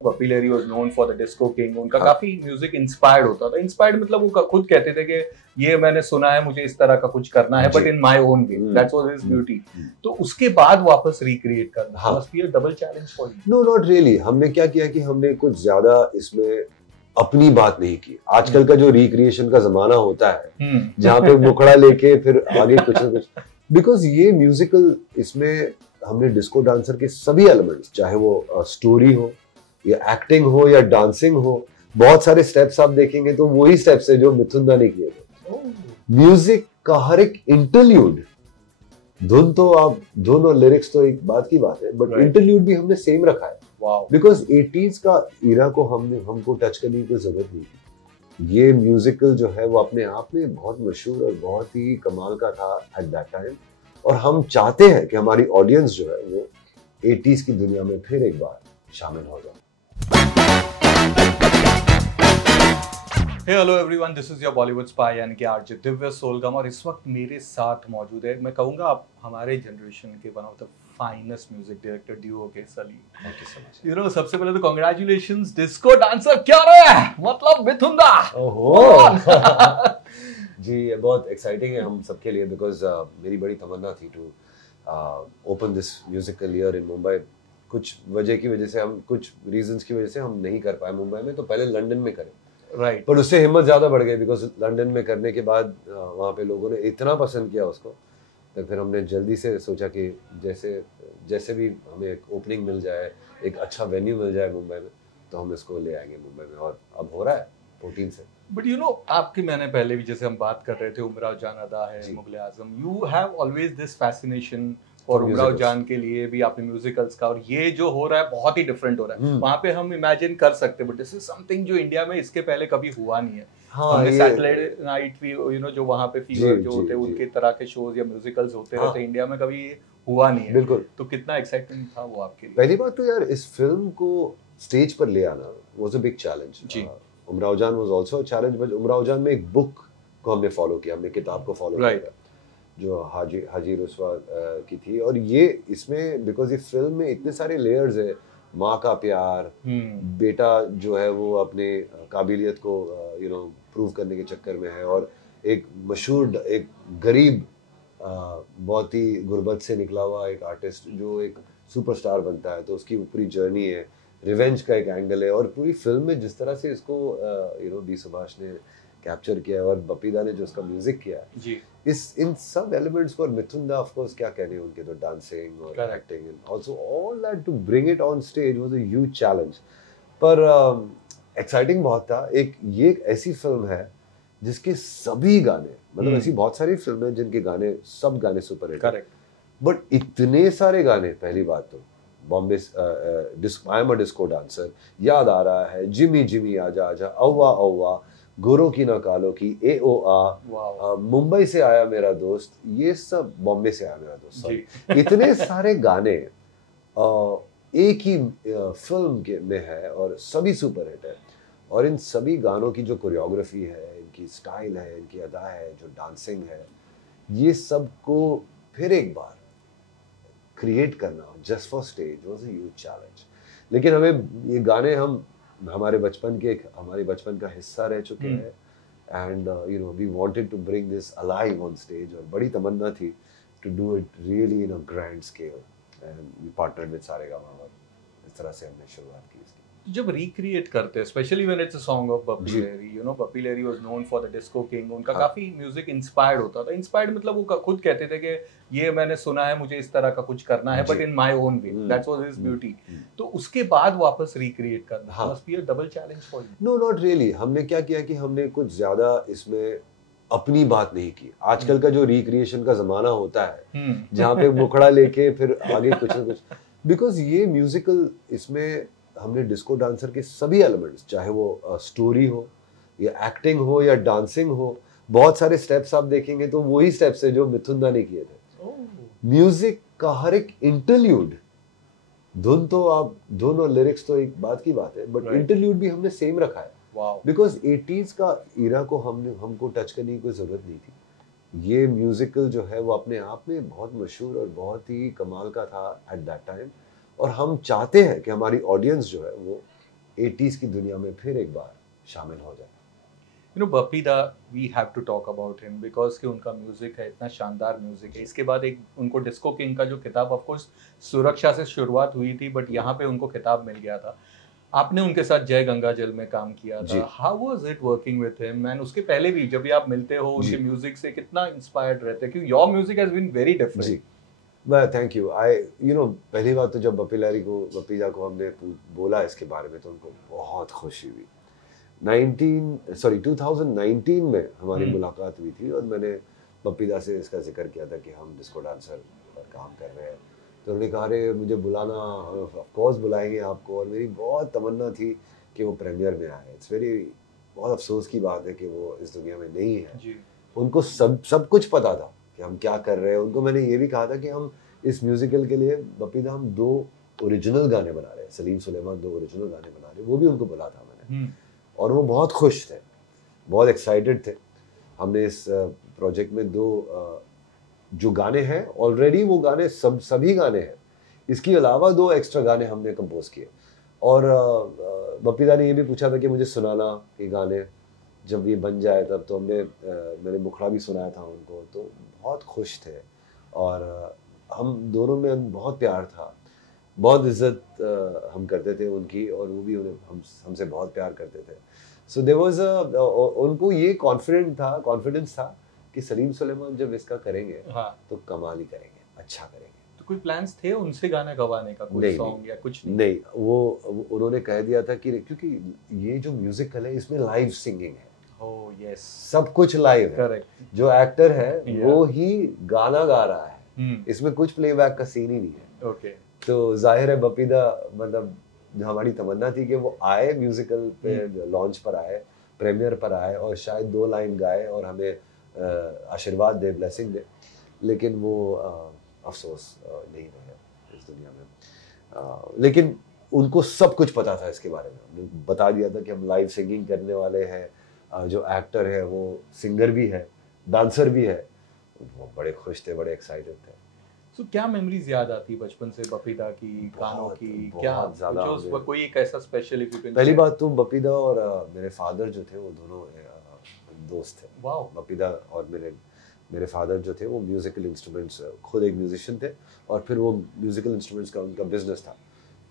कपिल हेरी was known for the disco king. उनका काफी म्यूजिक इंस्पायर्ड होता था। इंस्पायर्ड मतलब वो खुद कहते थे कि ये मैंने सुना है, मुझे इस तरह का कुछ करना है, but in my own way. That's was his beauty. तो उसके बाद वापस रिक्रिएट करना must be a double challenge for you. No, not really. हमने क्या किया कि हमने कुछ ज्यादा इसमें अपनी बात नहीं की। आजकल का जो रिक्रिएशन का जमाना होता है जहाँ पे मुखड़ा लेके फिर आगे कुछ ना कुछ, बिकॉज ये म्यूजिकल, इसमें हमने डिस्को डांसर के सभी एलिमेंट्स, चाहे वो स्टोरी हो या एक्टिंग हो या डांसिंग हो, बहुत सारे स्टेप्स आप देखेंगे तो वही स्टेप्स है जो मिथुन दा ने किए थे। म्यूजिक का हर एक इंटरल्यूड, धुन तो आप धुन और लिरिक्स तो एक बात की बात है, बट इंटरल्यूड भी हमने सेम रखा है। बिकॉज 80s का इरा को हमको टच करने की कोई जरूरत नहीं थी। ये म्यूजिकल जो है वो अपने आप में बहुत मशहूर और बहुत ही कमाल का था एट दैट टाइम, और हम चाहते हैं कि हमारी ऑडियंस जो है वो 80s की दुनिया में फिर एक बार शामिल हो जाए। Hey hello everyone, this is your Bollywood spy यानी कि आरजे दिव्य सोलगम, और इस वक्त मेरे साथ मौजूद है, मैं कहूँगा आप हमारे जनरेशन के one of the finest music director duo के Salim. Thank you so much. You know, सबसे पहले तो कांग्रेचुलेशंस, डिस्को डांसर क्या रहा है, मतलब मिथुन दा। ओहो जी, ये बहुत एक्साइटिंग है हम सबके लिए, बिकॉज मेरी बड़ी तमन्ना थी to open this musical year in Mumbai. कुछ वजह से हम, कुछ रीजंस की वजह से हम नहीं कर पाए मुंबई में, तो पहले लंदन में करें। राइट। पर उससे हिम्मत ज्यादा बढ़ गई, बिकॉज लंदन में करने के बाद वहाँ पे लोगों ने इतना पसंद किया उसको, तो फिर हमने जल्दी से सोचा कि जैसे भी हमें एक ओपनिंग मिल जाए, एक अच्छा वेन्यू मिल जाए मुंबई में, तो हम इसको ले आएंगे मुंबई में, और अब हो रहा है 14 से। बट यू नो, आपकी मैंने पहले भी जैसे हम बात कर रहे थे, उमराव जान अदा है, Mughal-e-Azam, you have always this fascination और उमराव जान के लिए भी आपने म्यूजिकल्स का, और ये जो हो रहा है बहुत ही डिफरेंट हो रहा है। वहां पे हम इमेजिन कर सकते, बट दिस इज समथिंग जो इंडिया में इसके पहले कभी हुआ नहीं है। हमने सैटेलाइट नाइट भी, यू नो, जो वहां पे फीवर जो होते हैं उनके तरह के शोज या म्यूजिकल्स होते रहते, इंडिया में कभी हुआ नहीं है। बिल्कुल। तो कितना एक्साइटमेंट था वो आपके लिए? पहली बात तो यार, इस फिल्म को स्टेज पर ले आना was a big challenge. Umrao Jaan was also a challenge, but Umrao Jaan में एक बुक को हमने फॉलो किया, हमने किताब को फॉलो किया जो हाजी रुस्वा की थी। और ये इसमें, बिकॉज ये फिल्म में इतने सारे लेयर्स है, माँ का प्यार, बेटा जो है वो अपने काबिलियत को यू नो प्रूव करने के चक्कर में है, और एक मशहूर, एक गरीब, बहुत ही गुर्बत से निकला हुआ एक आर्टिस्ट जो एक सुपरस्टार बनता है, तो उसकी पूरी जर्नी है। रिवेंज का एक एंगल है, और पूरी फिल्म में जिस तरह से इसको यू नो बी सुभाष ने कैप्चर किया है, और बपीदा ने जो उसका म्यूजिक किया है जी, इन सब एलिमेंट्स को, और मिथुन दा ऑफ कोर्स क्या कहने उनके, तो डांसिंग और acting and also all that, to bring it on stage was a huge challenge. पर एक्साइटिंग बहुत था। ये एक ऐसी फिल्म है जिसके सभी गाने, मतलब ऐसी बहुत सारी फिल्में जिनके गाने, सब गाने सुपर हिट, करेक्ट, बट इतने सारे गाने, पहली बात तो Bombay, I am a disco dancer, याद आ रहा है, जिमी जिमी आजा आजा, औवा औवा, गोरों की ना कालों की, ए ओ आ, मुंबई से आया मेरा दोस्त, ये सब बॉम्बे से आया मेरा दोस्त, इतने सारे गाने एक ही फिल्म के में है, और सभी सुपर हिट है। और इन सभी गानों की जो कोरियोग्राफी है, इनकी स्टाइल है, इनकी अदा है, जो डांसिंग है, ये सब को फिर एक बार क्रिएट करना just for stage was a huge challenge. लेकिन हमें ये गाने, हमारे बचपन का हिस्सा रह चुके हैं, and you know we wanted to bring this alive on stage, और बड़ी तमन्ना थी to do it really in a grand scale, and we partnered with Saregama, और इस तरह से हमने शुरुआत की इसकी। जब रिक्रिएट करते हैं, specially when it's a song of Kapil हेरी, यू नो, कपिल हेरी was known for the disco king. उनका काफी म्यूजिक इंस्पायर्ड होता था। इंस्पायर्ड मतलब वो खुद कहते थे कि ये मैंने सुना है, मुझे इस तरह का कुछ करना है, but in my own way. That's was his beauty. तो उसके बाद वापस रिक्रिएट करना must be a double challenge for you. No, not really. हमने क्या किया कि हमने कुछ ज्यादा इसमें अपनी बात नहीं की। आजकल का जो रिक्रिएशन का जमाना होता है जहाँ पे मुखड़ा लेके फिर आगे कुछ ना कुछ, बिकॉज ये म्यूजिकल, इसमें हमने डिस्को डांसर के सभी एलिमेंट्स, चाहे वो स्टोरी हो या एक्टिंग हो या डांसिंग हो, बहुत सारे स्टेप्स आप देखेंगे तो वही स्टेप्स है जो मिथुन दा ने किए थे। म्यूजिक का हर एक इंटरल्यूड, धुन तो आप, धुन और लिरिक्स तो एक बात की बात है, बट इंटरल्यूड भी हमने सेम रखा है। बिकॉज 80s का इरा को हमको टच करने की कोई जरूरत नहीं थी। ये म्यूजिकल जो है वो अपने आप में बहुत मशहूर और बहुत ही कमाल का था एट दैट टाइम, और हम चाहते हैं कि हमारी ऑडियंस जो है वो 80s की दुनिया में फिर एक बार शामिल हो जाए। You know Bappi da, we have to talk about him because कि उनका म्यूजिक है, इतना शानदार म्यूजिक है। इसके बाद एक उनको डिस्को किंग का जो खिताब, ऑफ कोर्स सुरक्षा से शुरुआत हुई थी बट यहाँ पे उनको खिताब मिल गया था। आपने उनके साथ जय गंगा जल में काम किया था, how was it working with him? And उसके पहले भी जब भी आप मिलते हो उनके म्यूजिक से कितना इंस्पायर्ड रहते हैं, क्योंकि your music has been very different. मैं थैंक यू। पहली बात तो जब बप्पी दा को हमने बोला इसके बारे में तो उनको बहुत खुशी हुई। 2019 में हमारी मुलाकात हुई थी और मैंने बप्पी दा से इसका जिक्र किया था कि हम डिस्को डांसर पर काम कर रहे हैं। तो उन्होंने कहा अरे मुझे बुलाना, ऑफ कोर्स बुलाएंगे आपको। और मेरी बहुत तमन्ना थी कि वो प्रीमियर में आए। इट्स बहुत अफसोस की बात है कि वो इस दुनिया में नहीं है जी। उनको सब कुछ पता था कि हम क्या कर रहे हैं। उनको मैंने ये भी कहा था कि हम इस म्यूजिकल के लिए बप्पी दा हम 2 ओरिजिनल गाने बना रहे हैं, सलीम सुलेमान 2 ओरिजिनल गाने बना रहे हैं, वो भी उनको बोला था मैंने। और वो बहुत खुश थे, बहुत एक्साइटेड थे। हमने इस प्रोजेक्ट में 2 जो गाने हैं ऑलरेडी, वो गाने सभी गाने हैं। इसके अलावा 2 एक्स्ट्रा गाने हमने कंपोज किए। और बप्पी दा ने ये भी पूछा था कि मुझे सुनाना ये गाने, जब ये बन जाए तब। तो मैंने मुखड़ा भी सुनाया था उनको, तो बहुत खुश थे। और हम दोनों में बहुत प्यार था, बहुत इज्जत हम करते थे उनकी, और वो भी हमसे बहुत प्यार करते थे। सो देयर वाज उनको ये कॉन्फिडेंस था कि सलीम सुलेमान जब इसका करेंगे तो कमाल ही करेंगे, अच्छा करेंगे। तो कोई प्लान्स थे उनसे गाना गवाने का, कोई सॉन्ग या कुछ? नहीं, वो उन्होंने कह दिया था कि क्योंकि ये जो म्यूजिकल है इसमें लाइव सिंगिंग है। ओह यस, सब कुछ लाइव है। करेक्ट। जो एक्टर है वो ही गाना गा रहा है, इसमें कुछ प्लेबैक का सीन ही नहीं है। ओके। तो जाहिर है बप्पी दा, मतलब हमारी तमन्ना थी कि वो आए म्यूजिकल पे, लॉन्च पर आए, प्रीमियर पर आए और शायद 2 लाइन गाए और हमें आशीर्वाद दे, ब्लेसिंग दे। लेकिन वो अफसोस नहीं रहे इस दुनिया में। लेकिन उनको सब कुछ पता था इसके बारे में। हमने बता दिया था कि हम लाइव सिंगिंग करने वाले हैं। जो एक्टर है वो सिंगर भी है, डांसर भी है। वो बड़े खुश थे, बड़े एक्साइटेड थे। So, क्या मेमोरीज याद आती है बचपन से बप्पी दा की, गानों की? क्या जो कोई एक ऐसा स्पेशल, इफ यू कैन? पहली बात तो बप्पी दा और मेरे फादर जो थे वो दोनों दोस्त थे। वाओ। बप्पी दा और मेरे फादर जो थे वो म्यूजिकल इंस्ट्रूमेंट्स, खुद एक म्यूजिशियन थे और फिर वो म्यूजिकल इंस्ट्रूमेंट्स का उनका बिजनेस था।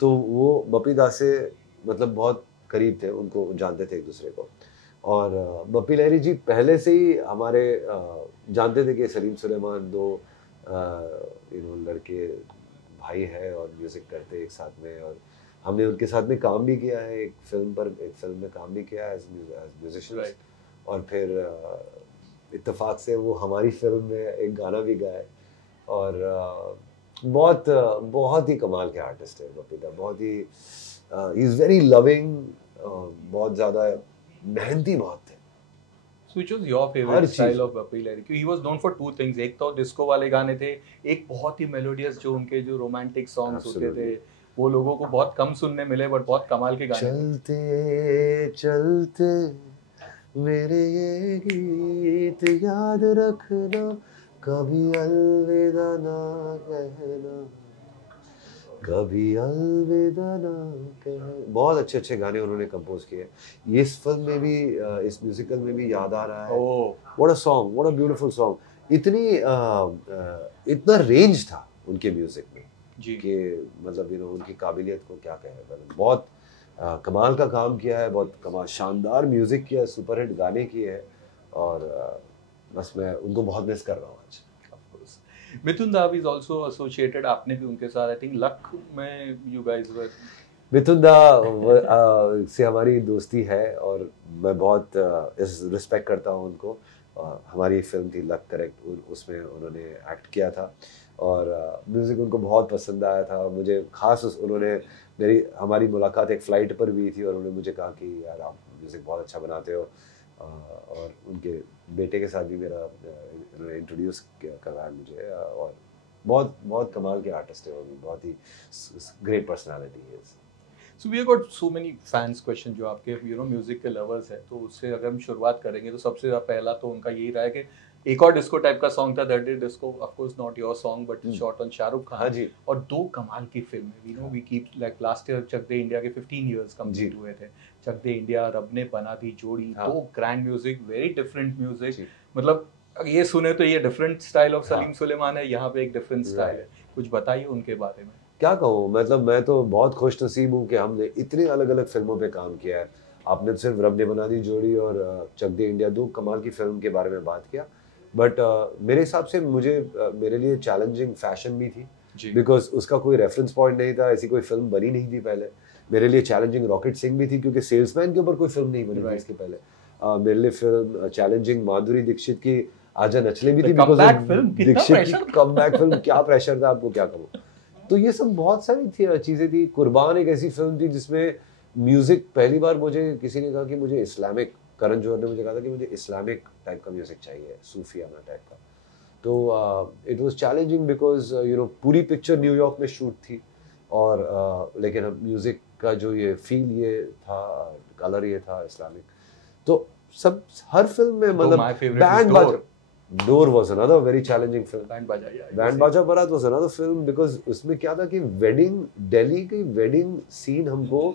तो वो बप्पी दा से मतलब बहुत करीब थे, उनको जानते थे एक दूसरे को। और बप्पी लहरी जी पहले से ही हमारे जानते थे कि सलीम सुलेमान 2 लड़के भाई है और म्यूजिक करते एक साथ में। और हमने उनके साथ में काम भी किया है, एक फिल्म में काम भी किया है एज म्यूजिशियन। और फिर इत्तेफाक से वो हमारी फिल्म में एक गाना भी गाए। और बहुत ही कमाल के आर्टिस्ट है बप्पी दा, बहुत ही ही इज वेरी लविंग, बहुत ज़्यादा मेहनती बहुत थे। So which was your favorite style of Bappi Lahiri? क्योंकि he was known for 2 things, एक तो डिस्को वाले गाने थे, एक बहुत ही मेलोडियस जो उनके जो रोमांटिक सॉन्ग्स होते थे, वो लोगों को बहुत कम सुनने मिले बट बहुत कमाल के गाने। चलते चलते मेरे ये गीत याद रखना, कभी अलविदा ना कहना, कभी अलविदा ना कहना। बहुत अच्छे गाने उन्होंने कंपोज किए। ये इस फिल्म में भी, इस म्यूजिकल में भी याद आ रहा है। What a song, what a beautiful song. इतना रेंज था उनके म्यूजिक में जी कि मतलब उनकी काबिलियत को क्या कहें। बहुत कमाल का काम किया है, बहुत कमाल शानदार म्यूजिक किया है, सुपरहिट गाने किए हैं। और बस मैं उनको बहुत मिस कर रहा हूँ आज। मिथुन दा इज आल्सो एसोसिएटेड, आपने भी उनके साथ आई थिंक लक में यू गाइस वर। मिथुन दा से हमारी दोस्ती है और मैं बहुत रिस्पेक्ट करता हूँ उनको। हमारी फिल्म थी लक करेक्ट, उसमें उन्होंने एक्ट किया था और म्यूज़िक उनको बहुत पसंद आया था। मुझे खास उन्होंने हमारी मुलाकात एक फ़्लाइट पर हुई थी और उन्होंने मुझे कहा कि यार आप म्यूज़िक बहुत अच्छा बनाते हो। और उनके बेटे के साथ भी मेरा उन्होंने इंट्रोड्यूस करवाया मुझे। और बहुत कमाल के आर्टिस्ट है वो भी, बहुत ही ग्रेट पर्सनालिटी है। So we have got so many fans question जो आपके म्यूजिक के लवर्स है, तो उससे अगर हम शुरुआत करेंगे तो सबसे पहला तो उनका यही रहा है कि एक और डिस्को टाइप का सॉन्ग था Dard disco, of course not your song but shot on Shahrukh Khan. हाँ जी। और 2 कमाल की फिल्में, we know we keep like last year Chak De India के 15 इयर्स कंप्लीट हुए थे। चक दे इंडिया, रब ने बना दी जोड़ी, 2 grand music, very different music. मतलब ये सुने तो ये different style of Salim Sulaiman है, यहाँ पे एक डिफरेंट स्टाइल है। कुछ बताइए उनके बारे में। क्या कहूँ, मतलब मैं तो बहुत खुश नसीब हूँ कि हमने इतने अलग अलग फिल्मों पे काम किया है। आपने सिर्फ रब ने बना दी जोड़ी और चक दे इंडिया 2 कमाल की फिल्म के बारे में बात किया, बट मेरे हिसाब से मेरे लिए चैलेंजिंग फैशन भी थी, बिकॉज उसका कोई रेफरेंस पॉइंट नहीं था, ऐसी कोई फिल्म बनी नहीं थी पहले। मेरे लिए चैलेंजिंग रॉकेट सिंह भी थी, क्योंकि सेल्समैन के ऊपर कोई फिल्म नहीं बनी थी इसके पहले। मेरे लिए फिल्म चैलेंजिंग माधुरी दीक्षित की आजा नचले भी थी, बिकॉज दीक्षित की कमबैक फिल्म। क्या प्रेशर था, आपको क्या कहूँ। तो ये सब बहुत सारी चीजें थी। कुर्बान एक ऐसी फिल्म थी जिसमें म्यूजिक पहली बार मुझे किसी ने कहा कि मुझे इस्लामिक, करण जौहर ने मुझे कहा था कि मुझे इस्लामिक टाइप का म्यूजिक चाहिए, सूफियाना टाइप का। तो इट वाज चैलेंजिंग बिकॉज पूरी पिक्चर न्यूयॉर्क में शूट थी, और लेकिन म्यूजिक का जो ये फील ये था, कलर ये था इस्लामिक। तो सब हर फिल्म में मतलब door was another very challenging film. Band बाजा बारात was another film because उसमें क्या था कि वेडिंग, दिल्ली की वेडिंग सीन हमको,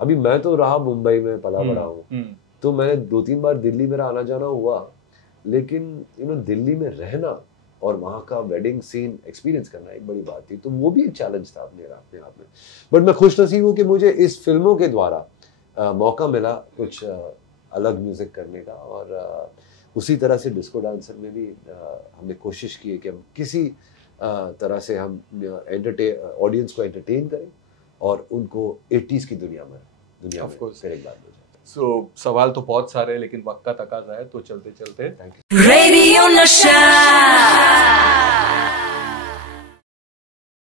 अभी मैं तो रहा मुंबई में, पला बड़ा हूँ, तो मैंने 2-3 बार दिल्ली मेरा आना जाना हुआ, लेकिन दिल्ली में रहना और वहाँ का वेडिंग सीन एक्सपीरियंस करना एक बड़ी बात थी। तो वो भी एक चैलेंज था अपने आप में। बट मैं खुशनसीब हूँ कि मुझे इस फिल्मों के द्वारा मौका मिला कुछ अलग म्यूजिक करने का, और उसी तरह से डिस्को डांसर में भी हमने कोशिश की है कि हम किसी तरह से हम ऑडियंस को एंटरटेन करें और उनको 80s की दुनिया में फिर एक बात हो जाए। सो सवाल तो बहुत सारे हैं, लेकिन वक्त का तकाजा है, तो चलते चलते थैंक यू।